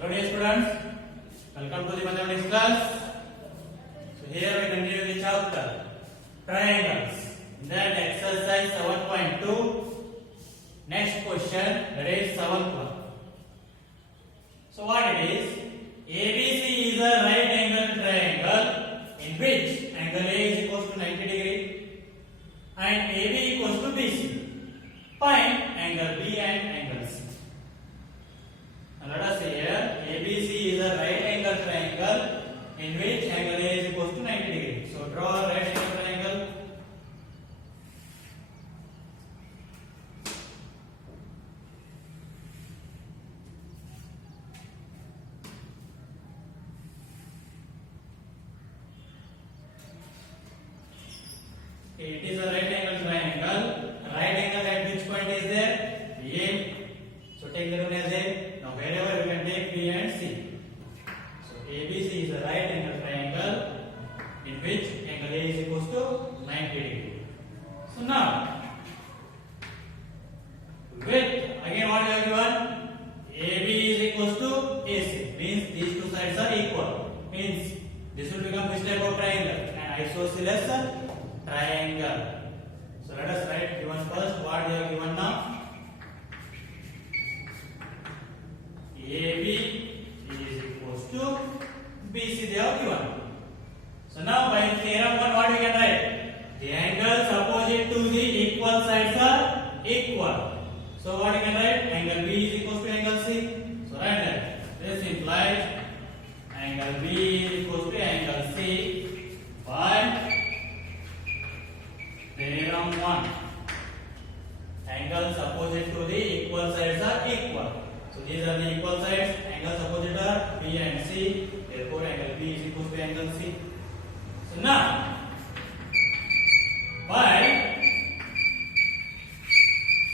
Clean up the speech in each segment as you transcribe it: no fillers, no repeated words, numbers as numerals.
Hello dear students, welcome to the mathematics class. So here we continue the chapter triangles. In that exercise 7.2, next question, that is 7th one. So what it is? ABC is a right angle triangle in which angle A is equals to 90 degree and AB equals to BC. Find angle B and angle C. And let us say here ABC is a right angle triangle in which angle A is equals to 90 degree. So draw a right angle triangle. Okay, it is a right angle triangle. Right angle at which point is there? A. So take that one as A. Now wherever you can take B and C. So ABC is a right angle triangle in which angle A is equals to 90 degree. So now with again what we have given? AB is equals to AC. Means these two sides are equal. Means this will become which type of triangle? An isosceles triangle. So let us write given first. What they have given now? AB is equals to BC they have given. So now by theorem 1 what we can write? The angles opposite to the equal sides are equal. So what we can write? Angle B is equals to angle C. So write that. This implies angle B is equals to angle C by theorem 1. Angles opposite to the equal sides are equal. So these are the equal sides. Angles opposite are B and C. Therefore, angle B is equals to angle C. So now, by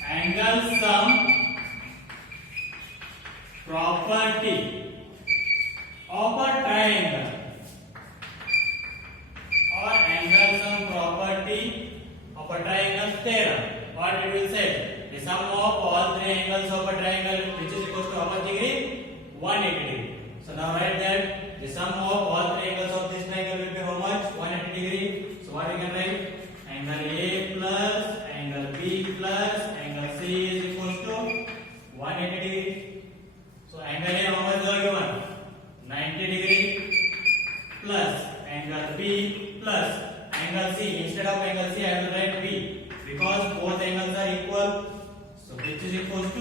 angle sum property of a triangle or angle sum property of a triangle theorem, what it will say? The sum of all three angles of a triangle which is equals to how much degree? 180 degree. So now write that the sum of all three angles of this triangle will be how much? 180 degree. So what we can write? Angle A plus angle B plus angle C is equals to 180 degree. So angle A how much is given? 90 degree plus angle B plus angle C. Instead of angle C I will write B because both angles are equal. So which is equals to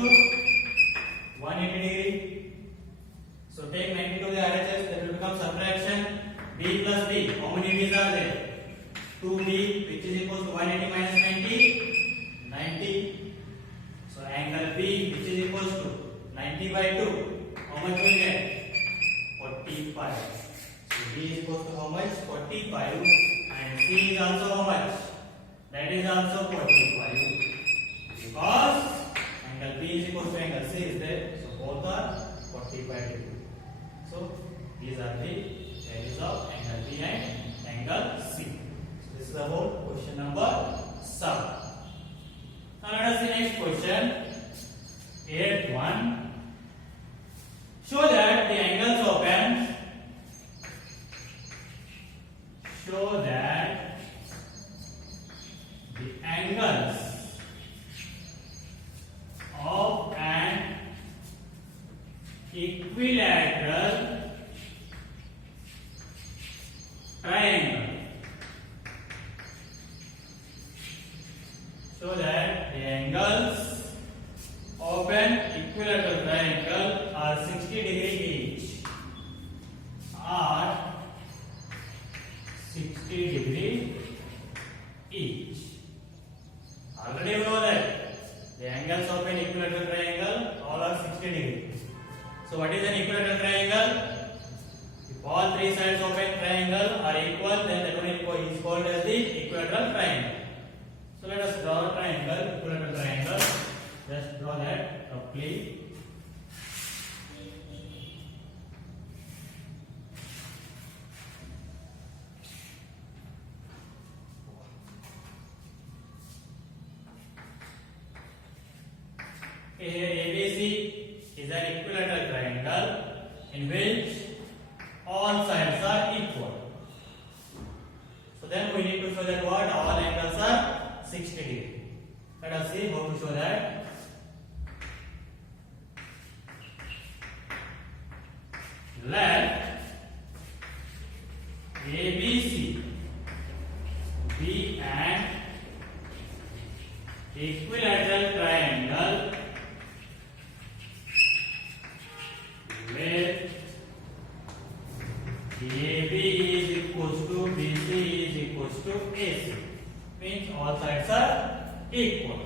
180 degree. So take 90 to the RHS, that will become subtraction. B plus B. How many B's are there? 2B, which is equals to 180 minus 90. 90. So angle B, which is equals to 90 by 2. How much will we get? 45. So B is equals to how much? 45. And C is also how much? That is also 45. Because angle B is equals to angle C is there. So both are 45 degree. So these are the values of angle B and angle C. So this is about question number 7. Now let us see next question. 8th one. Show that the angles open. Show that the angles of an equilateral triangle. So that the angles of an equilateral triangle are 60 degree each. Are 60 degree each. Already we know that the angles of an equilateral triangle all are 60 degree. So what is an equilateral triangle? If all three sides of a triangle are equal, then that one is called as the equilateral triangle. So let us draw a triangle, equilateral triangle. Just draw that roughly. Here ABC is an equilateral triangle in which all sides are equal. So then we need to show that what all angles are 60 degree. Let us see how to show that. Let ABC be an equilateral triangle with AB is equals to BC is equals to AC. Means all sides are equal.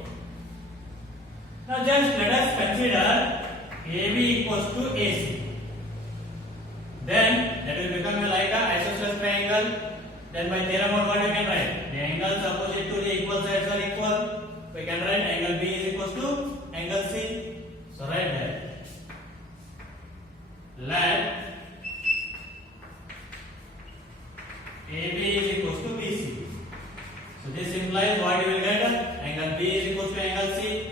Now just let us consider AB equals to AC. Then that will become like a isosceles triangle. Then by theorem of what we can write? The angles opposite to the equal sides are equal. We can write angle B is equals to angle C. So write that. Let AB is equals to BC. So this implies what you will get? Angle B is equals to angle C.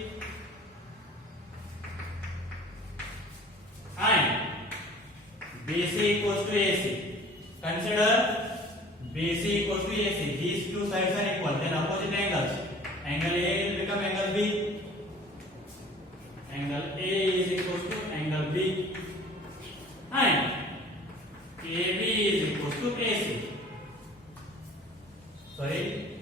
And BC equals to AC. Consider BC equals to AC. These two sides are equal. Then opposite angles. Angle A will become angle B. Angle A is equals to angle B. And AB is equals to AC. Sorry.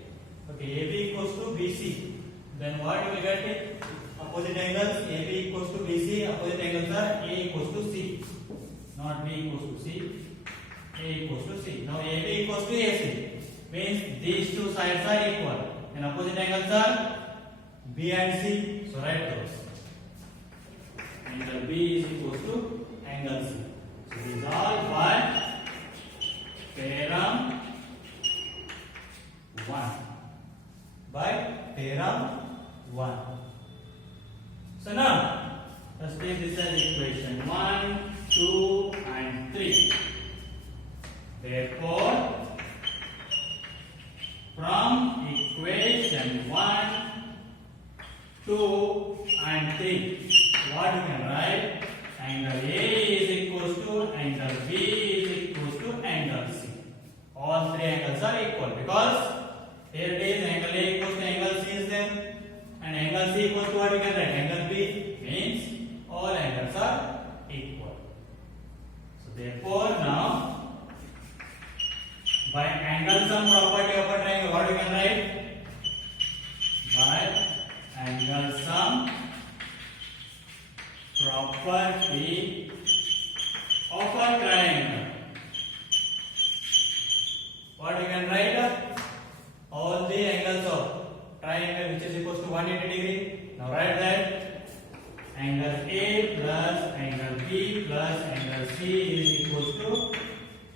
Okay, AB equals to BC. Then what you will get it? Opposite angles. AB equals to BC. Opposite angles are A equals to C. Not B equals to C, A equals to C. Now AB equals to AC means these two sides are equal and opposite angles are B and C. So write those. Angle B is equals to angle C. So this is all by theorem 1. By theorem 1. So now let's take this as equation 1, 2 and 3. Therefore, from equation 1, 2 and 3, what you can write? Angle A is equals to angle B is equals to angle C. All three angles are equal because here it is angle A equals to angle C is there, and angle C equals to what you can write? Angle B means all angles are equal. Therefore, now by angle sum property of a triangle, what you can write? By angle sum property of a triangle, what you can write? All the angles of triangle which is equals to 180 degree. Now write that. Angle A plus angle B plus angle C is equals to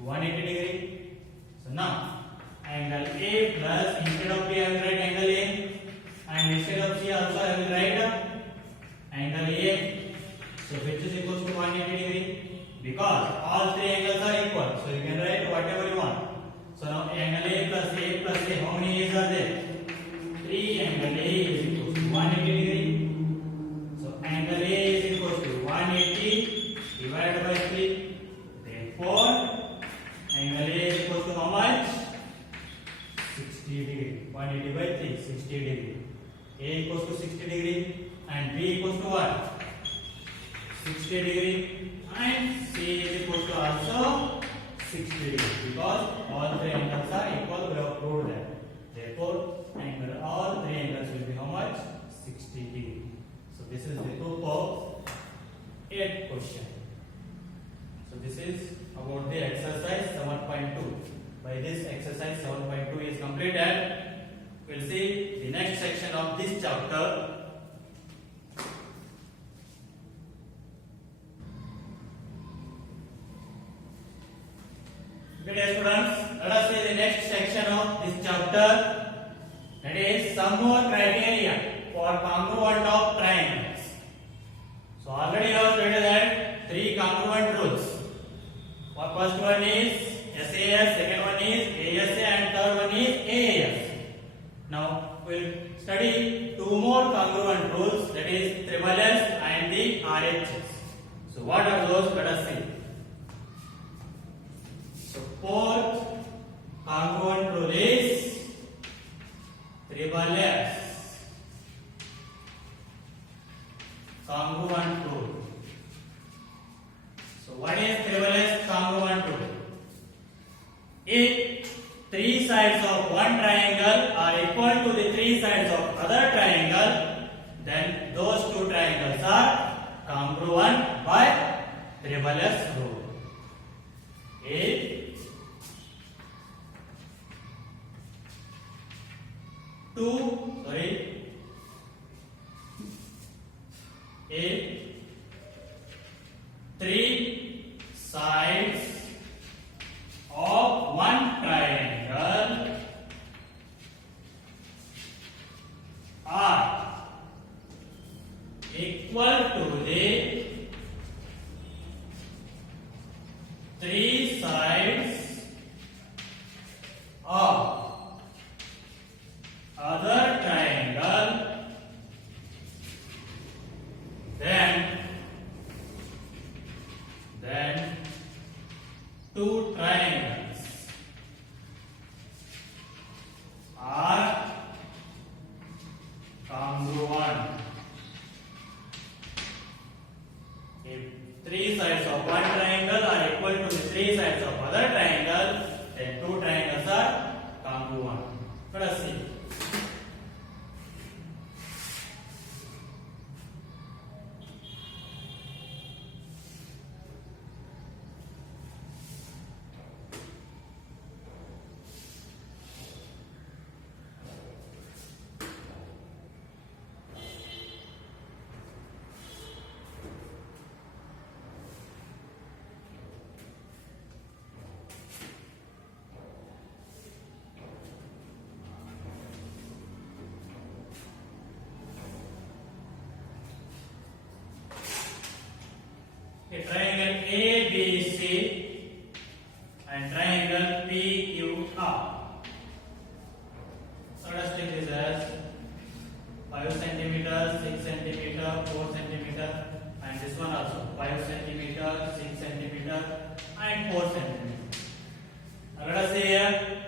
180 degree. So now angle A plus, instead of B I will write angle A, and instead of C also I will write angle A. So which is equals to 180 degree because all three angles are equal. So you can write whatever you want. So now angle A plus A, how many A's are there? 3. Angle A is equals to 180 degree. Angle A is equals to 180 divided by 3. Therefore, angle A is equals to how much? 60 degree. 180 by 3, 60 degree. A equals to 60 degree and B equals to what? 60 degree and C is equals to also 60 degree because all three angles are equal. We have proved that. Therefore, all three angles will be how much? 60 degree. So this is the proof of 8th question. So this is about the exercise 7.2. By this exercise 7.2 is completed. We'll see the next section of this chapter. Okay, dear students, let us see the next section of this chapter. That is some more criteria for congruent of triangles. So already I have stated that 3 congruent rules. First one is SAS, second one is ASA and third one is AAS. Now we will study 2 more congruent rules, that is triple S and the RHS. So what are those? Let us see. fourth congruent rule is triple S. Congruent rule. So what is triple S congruent rule? If three sides of one triangle are equal to the three sides of other triangle, then those two triangles are congruent by triple S rule. If if three sides of one triangle are equal to the three sides of other triangle, then two triangles are congruent. If three sides of one triangle are equal to the three sides of other triangle, then two triangles are congruent. Let us see. A triangle ABC and triangle PQR. So let us take this as 5 centimeter, 6 centimeter, 4 centimeter, and this one also 5 centimeter, 6 centimeter, and 4 centimeter. Now let us see here,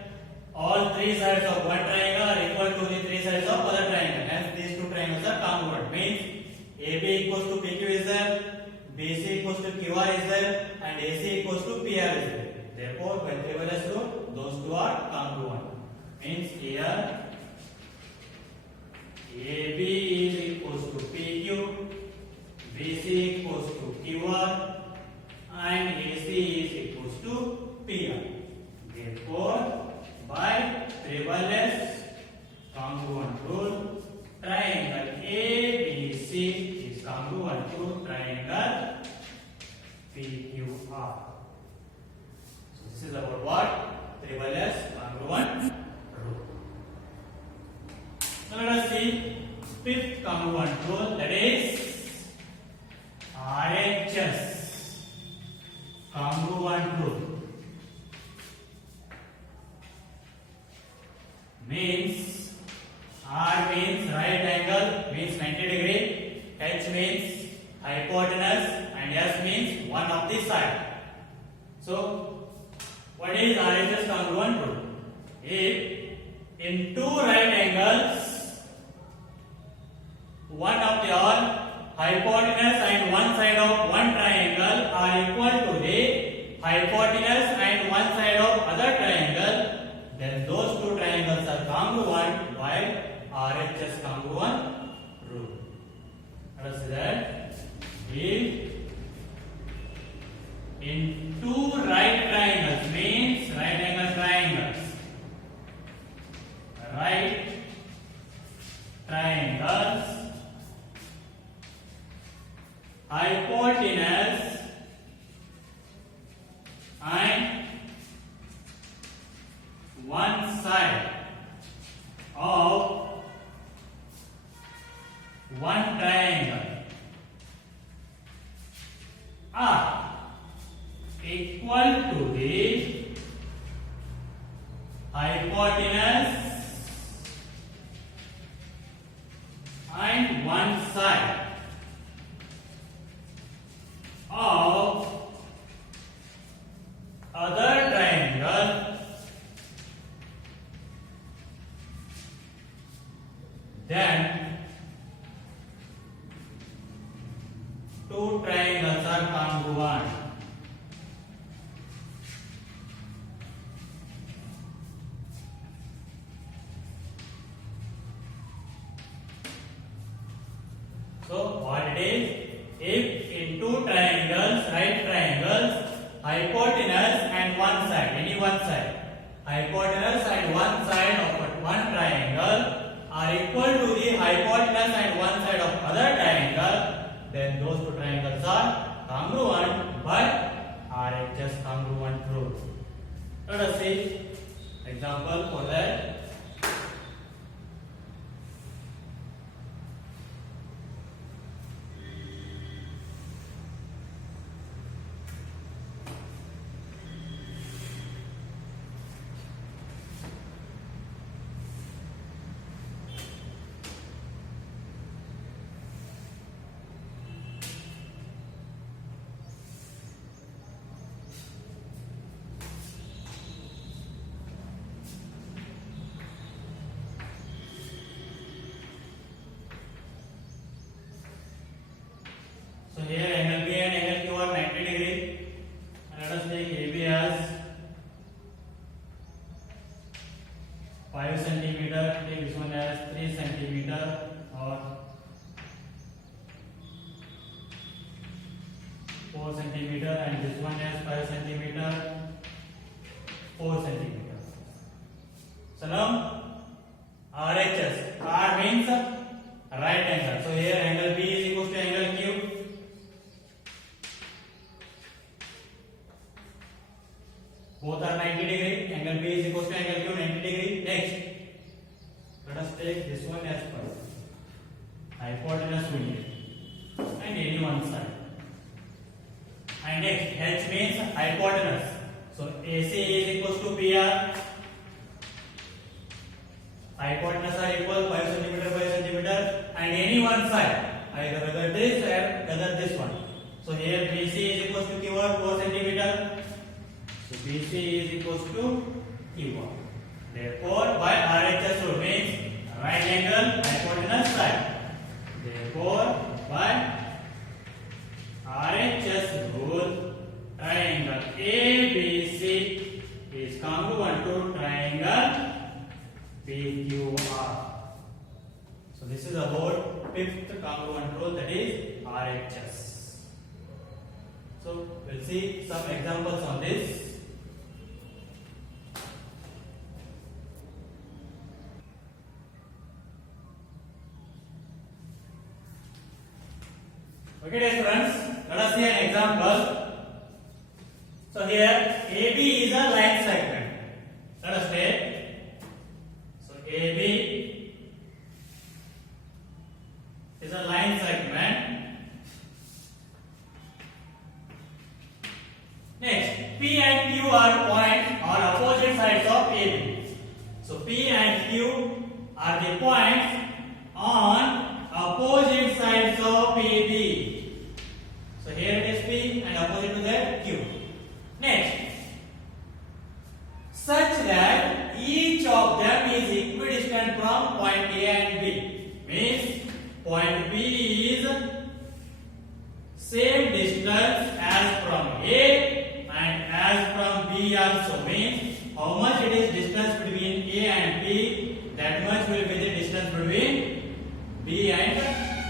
all three sides of one triangle are equal to the three sides of other triangle. Hence these two triangles are congruent. Means AB equals to PQ is there, BC equals to QR is there, and AC equals to PR is there. Therefore, by triple S rule, those two are congruent. Means here AB is equals to PQ, BC equals to QR, and AC is equals to PR. Therefore, by triple S congruent rule, triangle ABC is congruent to triangle PQR. So this is about what? Triple S congruent rule. Now let us see fifth congruent rule, that is RHS congruent rule. Means R means right angle, means 90 degree, H means hypotenuse, and S means one of the side. So what is RHS congruent rule? If in two right angles, one of the all hypotenuse and one side of one triangle are equal to the hypotenuse and one side of other triangle, then those two triangles are congruent by RHS congruent rule. Let us see that. If in two right triangles, means right angle triangles, right triangles, hypotenuse and one side of one triangle are equal to the hypotenuse and one side of other triangle two triangles are congruent. So what it is? If in two triangles, right triangles, hypotenuse and one side, any one side, hypotenuse and one side of one triangle are equal to the hypotenuse and one side of other triangle, then those two triangles are congruent but RHS congruent rule. Let us see example for that. So here angle B and angle Q are 90 degree. And let us take AB as 5 centimeter. Take this one as 3 centimeter or 4 centimeter, and this one as 5 centimeter, 4 centimeter. So now RHS. R means right angle. So here angle B is equal to angle Q. Both are 90 degree. Angle B is equal to angle Q 90 degree. Next, let us take this one as per hypotenuse unit and any one side. And next, H means hypotenuse. So AC is equal to PR. Hypotenuse are equal 5 centimeter, 5 centimeter, and any one side, either whether this or whether this one. So here BC is equal to QR 4 centimeter. So BC is equal to QR. Therefore, by RHS rule means right angle hypotenuse side. Therefore, by RHS rule, triangle ABC is congruent to triangle PQR. So this is about fifth congruent rule, that is RHS. So we'll see some examples on this. Okay, dear friends, let us see an example. So here AB is a line segment. Let us take. So AB is a line segment. Next, P and Q are points or opposite sides of AB. So P and Q are the points on opposite sides of AB. So here it is P and opposite to that Q. Next, such that each of them is equidistant from point A and B. Means point B is same distance as from A and as from B also. Means how much it is distance between A and B, that much will be the distance between B and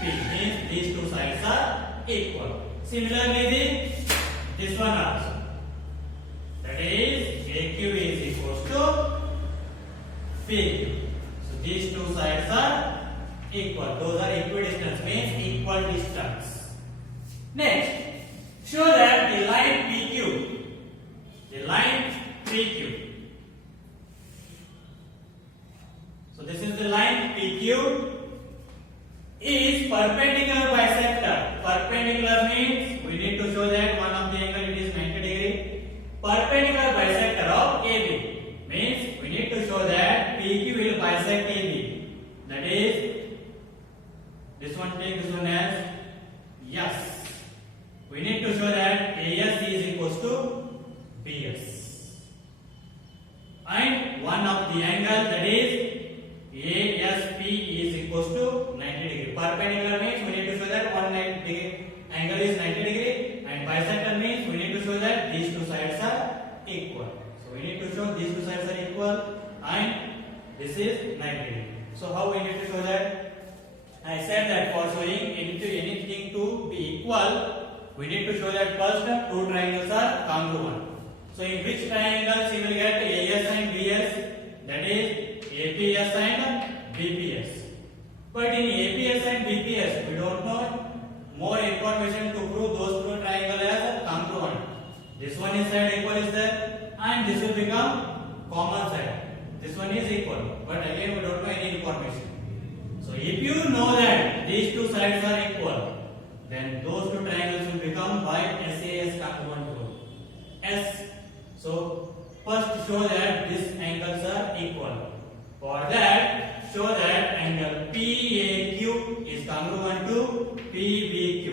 P. Means these two sides are equal. Similarly, this one also. That is AQ is equal to PQ. So these two sides are equal. Those are equidistant, means equal distance. Next, show that the line PQ. So this is the line PQ is perpendicular bisector. Perpendicular means we need to show that one of the angle it is 90 degree. Perpendicular bisector of AB means we need to show that PQ will bisect AB. That is, this one take this one as yes. We need to show that AS is equals to BS. And one of the angle, that is ASP, is equals to 90 degree. Perpendicular means we need to show that 190 degree angle is 90 degree, and bisector means we need to show that these two sides are equal. So we need to show these two sides are equal and this is 90 degree. So how we need to show that? I said that for showing anything to be equal, we need to show that first two triangles are congruent. So in which triangles you will get AS and BS, that is APS and BPS. But in APS and BPS, we don't know more information to prove those two triangles as congruent. This one is side equal is there, and this will become common side. This one is equal, but again we don't know any information. So if you know that these two sides are equal, then those two triangles will become by SAS congruent rule. S. So first show that these angles are equal. For that, show that angle PAQ is congruent to PBQ,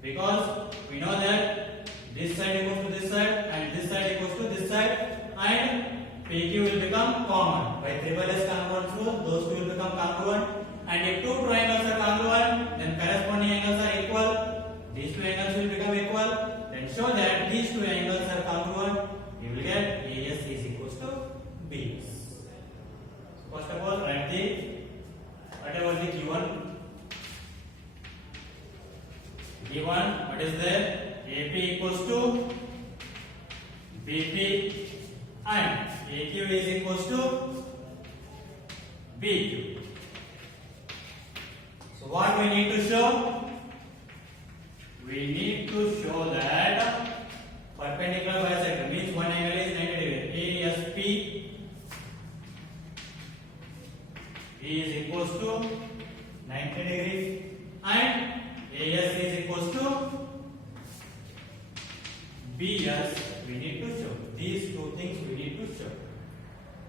because we know that this side equals to this side and this side equals to this side, and PQ will become common. By triple S congruent rule, those two will become congruent. And if two triangles are congruent, then corresponding angles are equal. These two angles will become equal. Then show that these two angles are congruent. You will get AS is equals to BS. First of all, write the whatever the given. Given what is there? AP equals to BP and AQ is equals to BQ. So what we need to show? We need to show that perpendicular bisector means one angle is 90 degree. ASP is equals to 90 degree and AS is equals to BS. We need to show these two things. We need to show.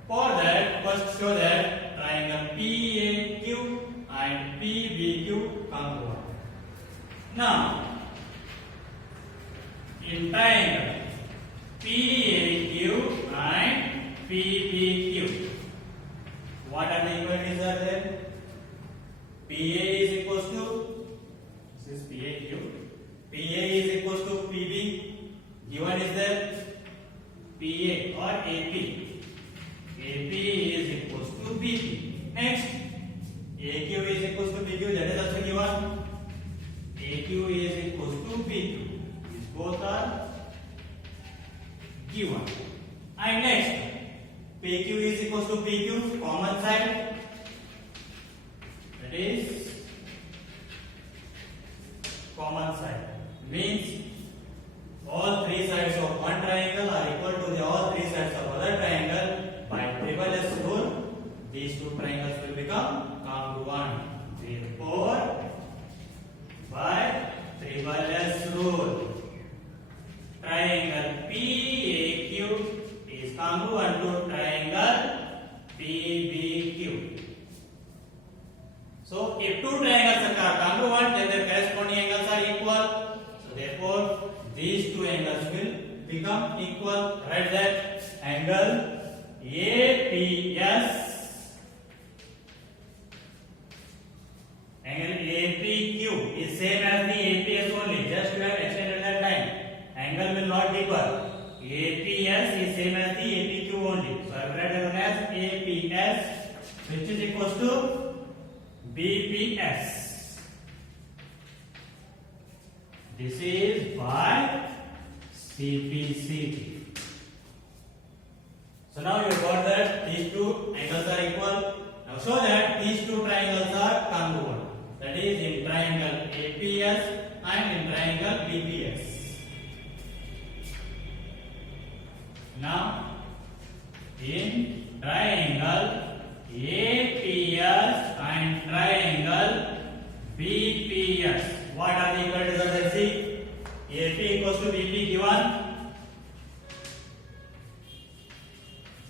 For that, first show that triangle PAQ and PBQ congruent. Now, in triangle PAQ and PBQ, what are the equalities are there? PA is equals to, this is PAQ, PA is equals to PB. Given is there PA or AP. AP is equals to BP. Next, AQ is equals to PQ, that is also given. AQ is equals to BQ. These both are given. And next, PQ is equals to PQ, common side. That is common side. Means all three sides of one triangle are equal to the all three sides of other triangle. By triple S rule, these two triangles will become congruent. Therefore, by triple S rule, triangle PAQ is congruent to triangle PBQ. So, if two triangles are congruent, then their corresponding angles are equal. So, therefore, these two angles will become equal. Write that angle APS, angle APQ is same as the APS only. Just we have extended that line. Angle will not differ. APS is same as the APQ only. So I will write it down as APS, which is equals to BPS. This is by CPCP. So now you got that these two angles are equal. Now show that these two triangles are congruent. That is in triangle APS and in triangle BPS. Now in triangle APS and triangle BPS, what are the equalities of the C? AP equals to BP given.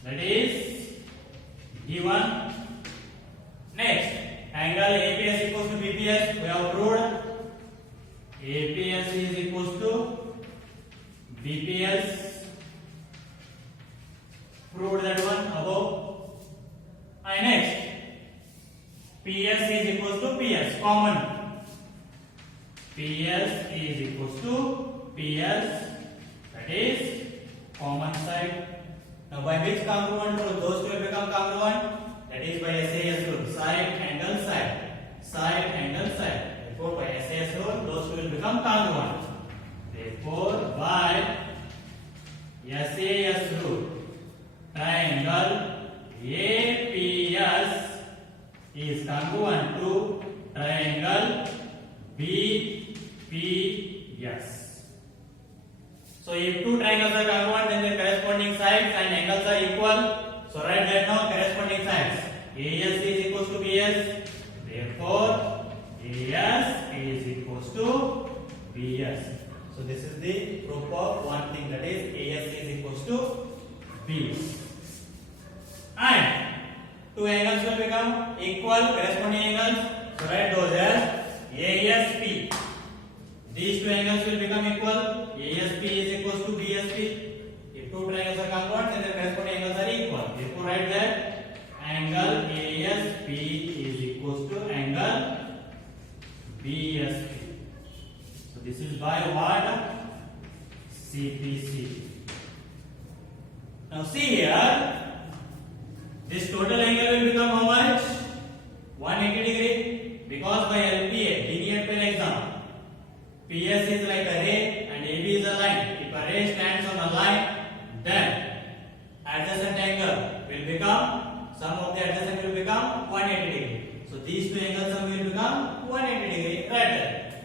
That is given. Next, angle APS equals to BPS. We have proved APS is equals to BPS. Proved that one above. And next, PS is equals to PS, common. PS PS is equals to PS, that is common side. Now by which congruent rule those two will become congruent? That is by SAS rule, side angle side, side angle side. Therefore by SAS rule those two will become congruent. Therefore by SAS rule triangle APS is congruent to triangle BPS. So if two triangles are congruent, then their corresponding sides and angles are equal. So write that now, corresponding sides. AS is equals to BS. Therefore, AS is equals to BS. So this is the proof of one thing, that is AS is equals to BS. And two angles will become equal, corresponding angles. So write those as ASP. These two angles will become equal. ASP is equals to BSP. If two triangles are congruent, then their corresponding angles are equal. Therefore, write that angle ASP is equals to angle BSP. So this is by what? CPC. Now see here, this total angle will become how much? 180 degree. Because by LPA, linear plane exam, PS is like a ray and AB is a line. If a ray stands on a line, then adjacent angle will become, sum of the adjacent will become 180 degree. So these two angles sum will become 180 degree right there.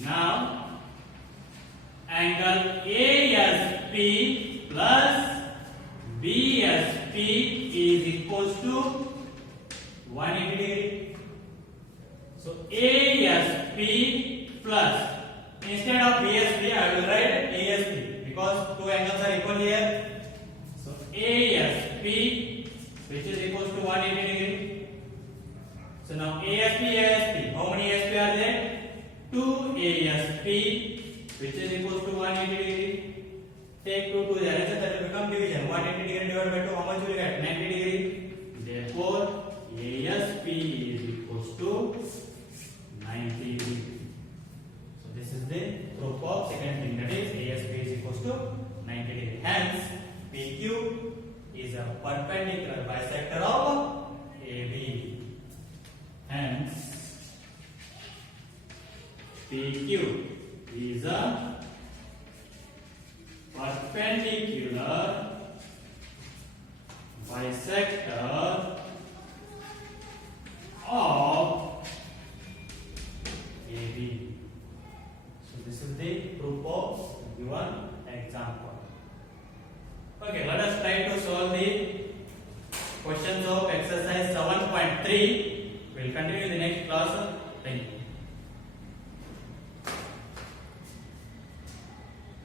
Now angle ASP plus BSP is equals to 180 degree. So ASP plus, instead of BSP I will write ASP because two angles are equal here. So ASP, which is equals to 180 degree. So now ASP, how many ASP are there? 2 ASP, which is equals to 180 degree. Take 2 to the other side, that will become division. 180 degree divided by 2, how much will you get? 90 degree. Therefore ASP is equals to 90 degree. So this is the proof of second thing, that is ASP is equals to 90 degree. Hence PQ is a perpendicular bisector of AB. Hence PQ is a perpendicular bisector of AB. So this is the proof of given example. Okay, let us try to solve the questions of exercise 7.3. We will continue in the next class. Thank you.